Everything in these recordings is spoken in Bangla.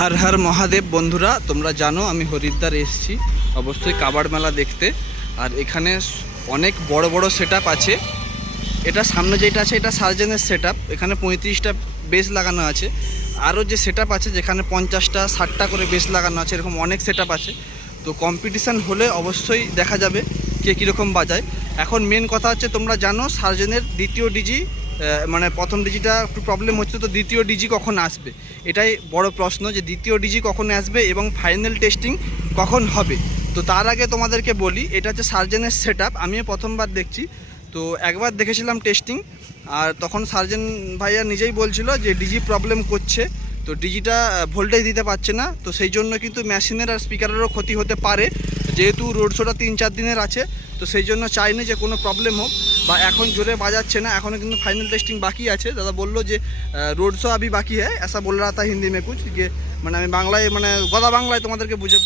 হর হর মহাদেব বন্ধুরা, তোমরা জানো আমি হরিদ্বার এসেছি। অবশ্যই কাবাড মেলা দেখতে। আর এখানে অনেক বড় বড় সেট আছে। এটা সামনে যেটা আছে, এটা সার্জেনের সেট এখানে পঁয়ত্রিশটা বেস লাগানো আছে। আরও যে সেট আছে, যেখানে পঞ্চাশটা, ষাটটা করে বেস লাগানো আছে, এরকম অনেক সেট আছে। তো কম্পিটিশান হলে অবশ্যই দেখা যাবে কে কীরকম বাজায়। এখন মেন কথা হচ্ছে, তোমরা জানো সার্জেনের দ্বিতীয় ডিজি মানে প্রথম ডিজিটা একটু প্রবলেম হচ্ছে তো দ্বিতীয় ডিজি কখন আসবে? এটাই বড় প্রশ্ন যে দ্বিতীয় ডিজি কখন আসবে এবং ফাইনাল টেস্টিং কখন হবে? তো তার আগে তোমাদেরকে বলি, এটা হচ্ছে সার্জেনের সেট আপ আমিও প্রথমবার দেখছি। তো একবার দেখেছিলাম টেস্টিং আর তখন সার্জেন ভাইয়া নিজেই বলছিল যে ডিজি প্রবলেম করছে। তো ডিজিটা ভোল্টেজ দিতে পারছে না, তো সেই জন্য কিন্তু মেশিনের আর স্পিকারেরও ক্ষতি হতে পারে। যেহেতু রোড শোটা তিন চার দিনের আছে, তো সেই জন্য চাইনি যে কোনো প্রবলেম হোক, বা এখন জোরে বাজাচ্ছে না এখনও কিন্তু ফাইনাল টেস্টিং বাকি আছে। দাদা বলল যে রোড শো আবি বাকি হ্যাঁ এসা বলে রা তা হিন্দি মে কুচ যে মানে আমি বাংলায় মানে গদা বাংলায় তোমাদেরকে বুঝে,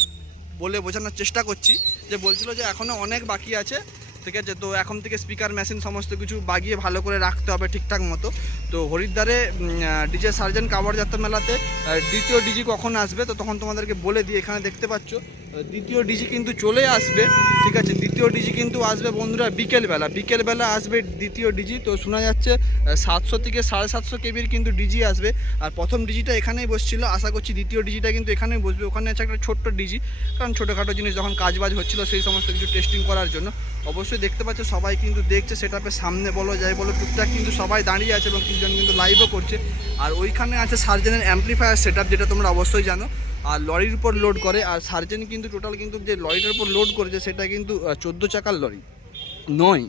বলে বোঝানোর চেষ্টা করছি, যে বলছিল যে এখনও অনেক বাকি আছে ঠিক আছে? তো এখন থেকে স্পিকার মেশিন সমস্ত কিছু বাগিয়ে ভালো করে রাখতে হবে ঠিকঠাক মতো। তো হরিদ্বারে ডিজে সার্জেন কাবার যাত্রা মেলাতে দ্বিতীয় ডিজি কখন আসবে তো তখন তোমাদেরকে বলে দিই, এখানে দেখতে পাচ্ছ। দ্বিতীয় ডিজি কিন্তু চলে আসবে, ঠিক আছে? দ্বিতীয় ডিজি কিন্তু আসবে বন্ধুরা বিকেলবেলা। বিকেলবেলা আসবে দ্বিতীয় ডিজি, তো শোনা যাচ্ছে সাতশো থেকে সাড়ে সাতশো কেবির কিন্তু ডিজি আসবে। আর প্রথম ডিজিটা এখানেই বসছিল, আশা করছি দ্বিতীয় ডিজিটা কিন্তু এখানেই বসবে। ওখানে আছে একটা ছোট্ট ডিজি, কারণ ছোটোখাটো জিনিস যখন কাজবাজ হচ্ছিল সেই সমস্ত কিছু টেস্টিং করার জন্য। অবশ্যই দেখতে পাচ্ছ, সবাই কিন্তু দেখছে সেটাপে সামনে বলো, যাই বলো, টুকটাক কিন্তু সবাই দাঁড়িয়ে আছে এবং কিছুজন কিন্তু লাইভও করছে। আর ওইখানে আছে সার্জেনের অ্যাম্পলিফায়ার সেট যেটা তোমরা অবশ্যই জানো। আর লরির উপর লোড করে, আর সার্জেন কিন্তু টোটাল কিন্তু যে লরিটার উপর লোড করেছে, সেটা কিন্তু চোদ্দ চাকার লরি। নয়।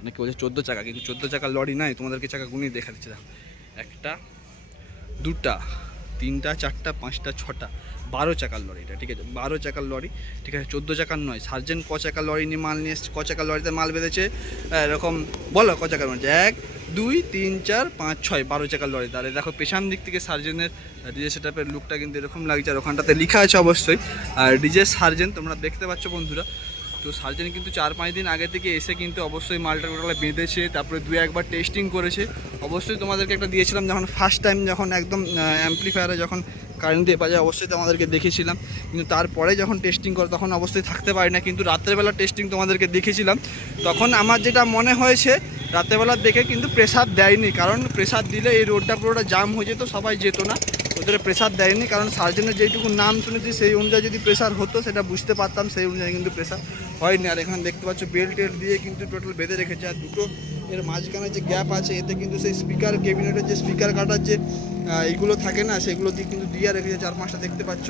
অনেকে বলছে চোদ্দ চাকা, কিন্তু চোদ্দ চাকার লরি নাই, তোমাদেরকে চাকা গুনিয়ে দেখা। দিচ্ছে। একটা, দুটা, তিনটা, চারটা, পাঁচটা, ছটা, বারো চাকার লরি এটা, ঠিক আছে? বারো চাকার লরি, ঠিক আছে? চোদ্দ চাকার নয়। সার্জেন্ট ক চাকার লরি নিয়ে মাল নিয়ে এসছে, ক চাকার লরিতে মাল বেঁধেছে এরকম, বলো ক চাকার এক দুই, তিন, চার, পাঁচ, ছয়, বারো চাকার লরি। তাহলে দেখো পেছন দিক থেকে সার্জেনের ডিজে সেটআপের লুকটা কিন্তু এরকম লাগছে। আর ওখানটাতে লেখা আছে অবশ্যই। আর ডিজে সার্জেন, তোমরা দেখতে পাচ্ছ বন্ধুরা। তো সার্জেন কিন্তু চার, পাঁচ দিন আগে থেকে এসে কিন্তু অবশ্যই মালটা টোটালে বেঁধেছে, তারপরে দু একবার টেস্টিং করেছে। অবশ্যই তোমাদেরকে একটা দিয়েছিলাম যখন ফার্স্ট টাইম যখন একদম অ্যাম্পলিফায়ারে যখন কারেন্ট দিয়ে বাজায় অবশ্যই তোমাদেরকে দেখেছিলাম। কিন্তু তারপরে যখন টেস্টিং করে, তখন অবশ্যই থাকতে পারি না। কিন্তু রাত্রেবেলা টেস্টিং তোমাদেরকে দেখেছিলাম। তখন আমার যেটা মনে হয়েছে রাত্রেবেলা দেখে কিন্তু প্রেসার দেয়নি, কারণ প্রেসার দিলে এই রোডটা পুরোটা জাম হয়ে যেত, সবাই যেত না। ওদের প্রেসার দেয়নি, কারণ সার্জেনের যেটুকু নাম শুনেছি, সেই অনুযায়ী যদি প্রেসার হতো, সেটা বুঝতে পারতাম, সেই অনুযায়ী কিন্তু প্রেসার হয়নি। আর এখানে দেখতে পাচ্ছ বেল্ট টেল দিয়ে কিন্তু টোটাল বেঁধে রেখেছে, আর দুটো এর মাঝখানে যে গ্যাপ আছে, এতে কিন্তু সেই স্পিকার ক্যাবিনেটের যে স্পিকার কাটার যে এইগুলো থাকে না, সেগুলো দিয়ে কিন্তু দিয়ে রেখেছে, চার পাঁচটা দেখতে পাচ্ছ,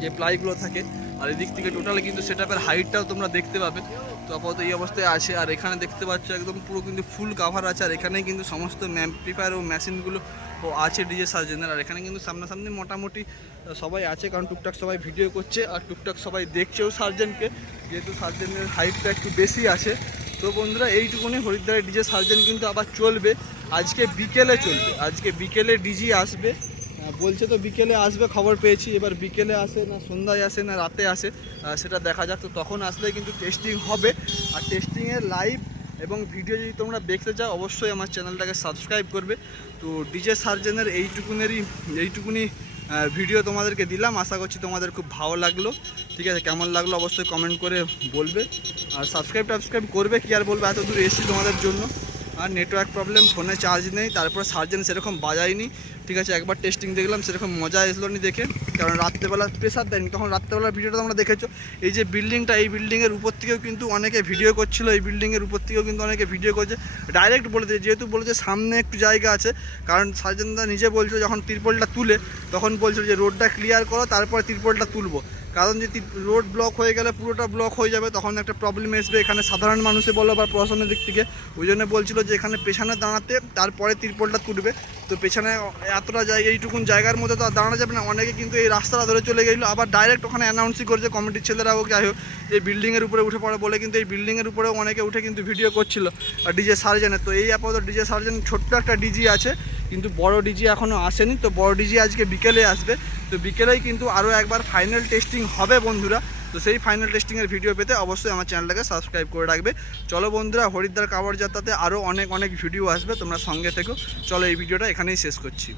যে প্লাইগুলো থাকে। আর এদিক থেকে টোটালি কিন্তু সেটআপের হাইটটাও তোমরা দেখতে পাবে। তো আপাতত এই অবস্থায় আছে। আর এখানে দেখতে পাচ্ছ একদম পুরো কিন্তু ফুল কাভার আছে। আর এখানে কিন্তু সমস্ত ম্যাম্পিফায়ার ও মেশিনগুলো ও আছে ডিজে সার্জেনের আর এখানে কিন্তু সামনাসামনি মোটামুটি সবাই আছে। কারণ টুকটাক সবাই ভিডিও করছে আর টুকটাক সবাই দেখছেও সার্জেনকে যেহেতু সার্জেনের হাইটটা একটু বেশি আছে। তো বন্ধুরা, এইটুকুনি হরিদ্বারের ডিজে সার্জেন কিন্তু আবার চলবে। আজকে বিকেলে চলবে। আজকে বিকেলে ডিজি আসবে। বলছে তো বিকেলে আসবে, খবর পেয়েছি। এবার বিকেলে আসে না, সন্ধ্যায় আসে না, রাতে আসে। সেটা দেখা যাক। তো তখন আসলে কিন্তু টেস্টিং হবে। আর টেস্টিংয়ের লাইভ এবং ভিডিও যদি তোমরা দেখতে চাও, অবশ্যই আমার চ্যানেলটাকে সাবস্ক্রাইব করবে। তো ডিজে সার্জেনের এইটুকুনেরই, এইটুকুনি ভিডিও তোমাদেরকে দিলাম। আশা করছি তোমাদের খুব ভালো লাগল। ঠিক আছে? কেমন লাগল অবশ্যই কমেন্ট করে বলবে। আর সাবস্ক্রাইব টাবস্ক্রাইব করবে কি আর বলবে? এত দূর এসেছি তোমাদের জন্য। আর নেটওয়ার্ক প্রবলেম ফোনে চার্জ নেই। তারপরে সার্জেন সেরকম বাজায়নি। ঠিক আছে, একবার টেস্টিং দেখলাম, সেরকম মজা এসলো নি দেখে। কারণ রাত্রেবেলা প্রেশার দেয়নি, তখন রাত্রেবেলার ভিডিওটা তোমরা দেখেছ। এই যে বিল্ডিংটা এই বিল্ডিংয়ের উপর থেকেও কিন্তু অনেকে ভিডিও করছিল, এই বিল্ডিংয়ের উপর থেকেও কিন্তু অনেকে ভিডিও করছে। ডাইরেক্ট বলে দিয়েছে, যেহেতু বলেছে সামনে একটু জায়গা আছে, কারণ সার্জেনদা নিজে বলছিল যখন তিরপলটা তুলে, তখন বলছিল যে রোডটা ক্লিয়ার করো, তারপরে তিরপলটা তুলবো। কারণ যদি রোড ব্লক হয়ে গেলে পুরোটা ব্লক হয়ে যাবে, তখন একটা প্রবলেম আসবে এখানে সাধারণ মানুষে বলো বা প্রশাসনের দিক থেকে। ওই জন্য বলছিল যে এখানে পেছনে দাঁড়াতে তারপরে তিরপলটা তুলবে তো পেছনে এতটা জায়গা, এইটুকুন জায়গার মধ্যে তো দাঁড়ানো যাবে না। অনেকে কিন্তু এই রাস্তাটা ধরে চলে গেছিল। আবার ডাইরেক্ট ওখানে অ্যানাউন্সই করেছে কমিটির ছেলেরা হোক যাই হোক, এই বিল্ডিংয়ের উপরে উঠে পড়ে বলে কিন্তু এই বিল্ডিংয়ের উপরেও অনেকে উঠে কিন্তু ভিডিও করছিল। আর ডিজে সার্জেনের তো এই আপাতত ডিজে সার্জেন ছোট্ট একটা ডিজি আছে। কিন্তু বড় ডিজি এখনও আসেনি। তো বড় ডিজি আজকে বিকেলে আসবে। তো বিকেলেই কিন্তু আরও একবার ফাইনাল টেস্টিং হবে বন্ধুরা। তো সেই ফাইনাল টেস্টিংয়ের ভিডিও পেতে অবশ্যই আমার চ্যানেলটাকে সাবস্ক্রাইব করে রাখবে। চলো বন্ধুরা, হরিদ্বার কাবার যাত্রাতে আরও অনেক অনেক ভিডিও আসবে, তোমরা সঙ্গে থেকো। চলো এই ভিডিওটা এখানেই শেষ করছি।